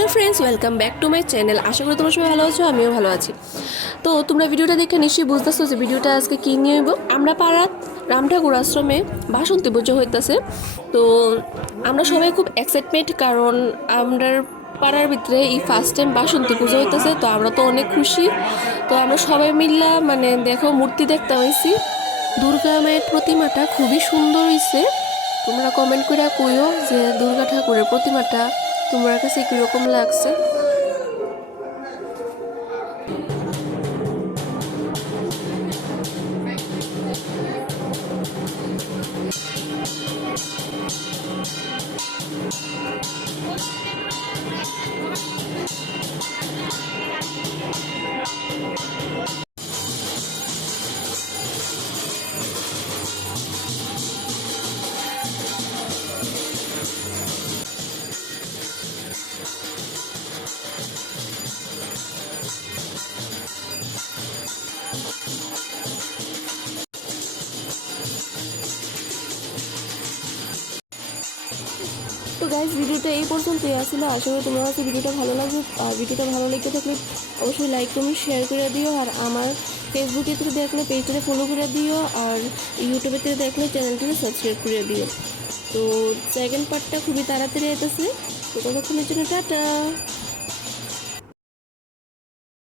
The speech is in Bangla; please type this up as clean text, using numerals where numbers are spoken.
Hello friends, welcome back to my channel. আশা করি তোমরা সবাই ভালো আছো, আমিও ভালো আছি। তো তোমরা ভিডিওটা দেখে নিশ্চয়ই বুঝতেছো যে ভিডিওটা আজকে কী নিয়ে হইব। আমরা পাড়াত রাম ঠাকুর আশ্রমে বাসন্তী পুজো হইতেছে। তো আমরা সবাই খুব এক্সাইটমেন্ট, কারণ আমরা পাড়ার ভিতরে এই ফার্স্ট টাইম বাসন্তী পুজো হইতেছে। তো আমরা তো অনেক খুশি। তো আমরা সবাই মিললা দেখো মূর্তি দেখতে হয়েছি। দুর্গা মায়ের প্রতিমাটা খুবই সুন্দর হয়েছে। তোমরা কমেন্ট করে কইও যে দুর্গা ঠাকুরের প্রতিমাটা তোমার কাছে কিরকম লাগছে। তো গাইজ, ভিডিওটা এই পর্যন্তই আসলে। আশা করি তোমার কাছে ভিডিওটা ভালো লাগবে। আর ভিডিওটা ভালো লেগে থাকলে অবশ্যই লাইক কমেন্ট শেয়ার করে দিও। আর আমার ফেসবুকে থেকে দেখলে পেজটাকে ফলো করে দিও। আর ইউটিউবে থেকে দেখলে চ্যানেলটাকে সাবস্ক্রাইব করে দিও। তো সেকেন্ড পার্টটা খুবই তাড়াতাড়ি আইতেছে। তো ততক্ষণের জন্য টাটা।